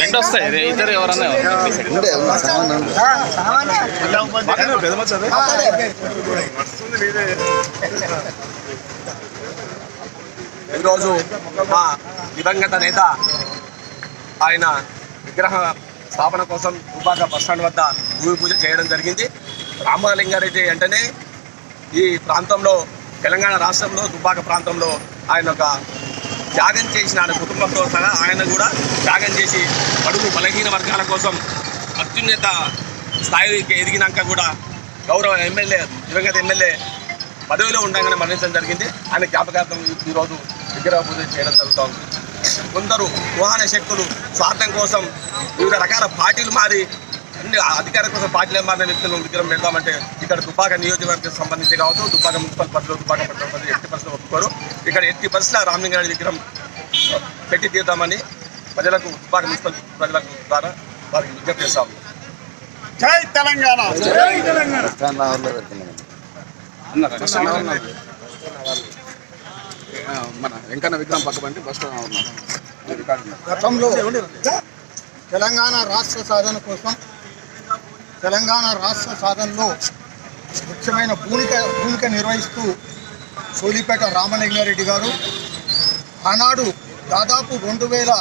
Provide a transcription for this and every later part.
రెండు వస్తాయి ఇది ఇద్దరు ఎవరన్నా ఎవరు. ఈరోజు మా దివంగత నేత ఆయన విగ్రహ స్థాపన కోసం దుబాక బస్టాండ్ వద్ద భూమి పూజ చేయడం జరిగింది. రామలింగారెడ్డి వెంటనే ఈ ప్రాంతంలో తెలంగాణ రాష్ట్రంలో దుబ్బాక ప్రాంతంలో ఆయన ఒక త్యాగం చేసిన ఆయన కుటుంబంతో సహా ఆయన కూడా త్యాగం చేసి బడుగు బలహీన వర్గాల కోసం అత్యున్నత స్థాయికి ఎదిగినాక కూడా గౌరవ ఎమ్మెల్యే దివంగత ఎమ్మెల్యే పదవిలో ఉండగానే మరణించడం జరిగింది. ఆయన జ్ఞాపకార్థం ఈరోజు విగ్రహ పూజ చేయడం జరుగుతోంది. కొందరు వాహన శక్తులు స్వార్థం కోసం వివిధ రకాల పార్టీలు మారి అన్ని అధికారం కోసం పార్టీలు మారిన వ్యక్తులను విగ్రహం పెడతామంటే ఇక్కడ దుబ్బాక నియోజకవర్గం సంబంధించి కావచ్చు దుబ్బాక మున్సిపల్ పరిధిలో దుబ్బాక పట్టణ పరిధి ఎట్టి పరిస్థితులు ఒప్పుకోరు ఇక్కడ ఎట్టి పరిస్థితుల రామలింగారెడ్డి విగ్రహం పెట్టి తీద్దామని ప్రజలకు దుబ్బాక మున్సిపల్ ప్రజలకు ద్వారా వారికి విజ్ఞప్తి చేస్తాము జై తెలంగాణ? ఆ, మన వెంకన్న విగ్రహం పక్కబండి బస్ ఉన్నాం. గతంలో తెలంగాణ రాష్ట్ర సాధన కోసం తెలంగాణ రాష్ట్ర సాధనలో ముఖ్యమైన భూమిక భూమిక నిర్వహిస్తూ సోలిపేట రామలింగారెడ్డి గారు ఆనాడు దాదాపు రెండు వేల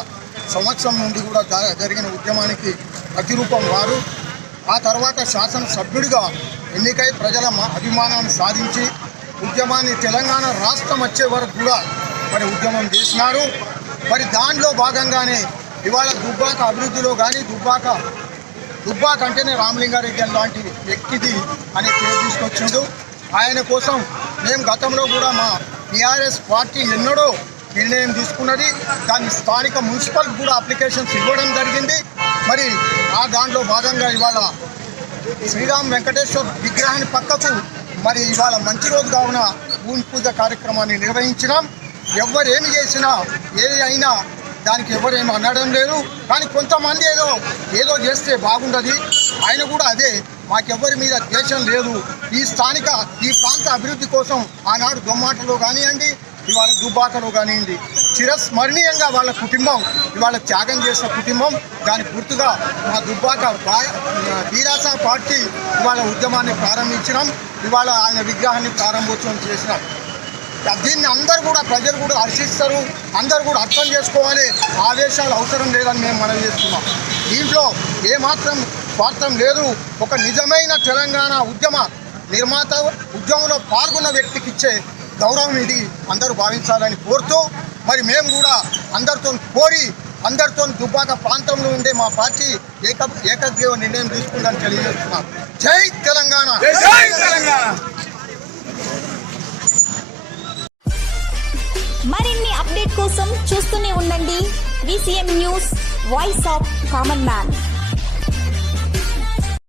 సంవత్సరం నుండి కూడా జ- జరిగిన ఉద్యమానికి ప్రతిరూపం వారు. ఆ తర్వాత శాసనసభ్యుడిగా ఎన్నికై ప్రజల అభిమానాన్ని సాధించి ఉద్యమాన్ని తెలంగాణ రాష్ట్రం వచ్చే వరకు కూడా మరి ఉద్యమం చేసినారు. మరి దానిలో భాగంగానే ఇవాళ దుబ్బాక అభివృద్ధిలో కానీ దుబ్బాక దుబ్బా కంటేనే రామలింగారెడ్డి లాంటి వ్యక్తిది అనే పేరు తీసుకొచ్చిండు. ఆయన కోసం మేము గతంలో కూడా మా టీఆర్ఎస్ పార్టీ ఎన్నడో నిర్ణయం తీసుకున్నది. దాన్ని స్థానిక మున్సిపల్ కూడా అప్లికేషన్స్ ఇవ్వడం జరిగింది. మరి ఆ దాంట్లో భాగంగా ఇవాళ శ్రీరామ్ వెంకటేశ్వర్ విగ్రహాన్ని పక్కకు మరి ఇవాళ మంచి రోజు కావున భూమి పూజ కార్యక్రమాన్ని నిర్వహించినాం. ఎవరేమి చేసినా ఏది అయినా దానికి ఎవరేమి అనడం లేదు. కానీ కొంతమంది ఏదో ఏదో చేస్తే బాగుంటుంది ఆయన కూడా అదే మాకెవ్వరి మీద ద్వేషం లేదు. ఈ స్థానిక ఈ ప్రాంత అభివృద్ధి కోసం ఆనాడు దొమ్మాటలో కానివ్వండి ఇవాళ దుబ్బాకలో కానివ్వండి చిరస్మరణీయంగా వాళ్ళ కుటుంబం ఇవాళ త్యాగం చేసిన కుటుంబం దాని గుర్తుగా మా దుబ్బాక వీరాస పార్టీ ఇవాళ ఉద్యమాన్ని ప్రారంభించడం ఇవాళ ఆయన విగ్రహాన్ని ప్రారంభోత్సవం చేసినాం. దీన్ని అందరు కూడా ప్రజలు కూడా హర్షిస్తారు. అందరు కూడా అర్థం చేసుకోవాలి. ఆవేశాలు అవసరం లేదని మేము మనం చేస్తున్నాం. దీంట్లో ఏమాత్రం స్వార్థం లేదు. ఒక నిజమైన తెలంగాణ ఉద్యమ నిర్మాత ఉద్యమంలో పాల్గొన్న వ్యక్తికి ఇచ్చే గౌరవం ఇది. అందరూ భావించాలని కోరుతూ మరి మేము కూడా అందరితో కోరి అందరితో దుబ్బాక ప్రాంతంలో ఉండే మా పార్టీ ఏక ఏకగ్రీవ నిర్ణయం తీసుకుందని తెలియజేస్తున్నాం. జై తెలంగాణ! మరిన్ని అప్డేట్ కోసం చూస్తూనే ఉండండి. VCM news voice of common man